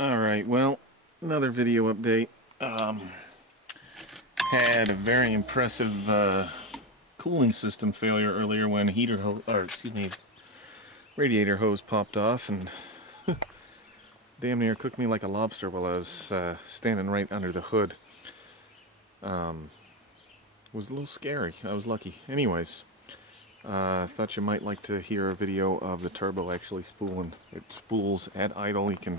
Alright, well, another video update. Had a very impressive cooling system failure earlier when radiator hose popped off and damn near cooked me like a lobster while I was standing right under the hood. It was a little scary. I was lucky. Anyways, thought you might like to hear a video of the turbo actually spooling. It spools at idle. You can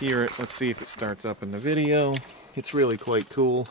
hear it. Let's see if it starts up in the video. It's really quite cool.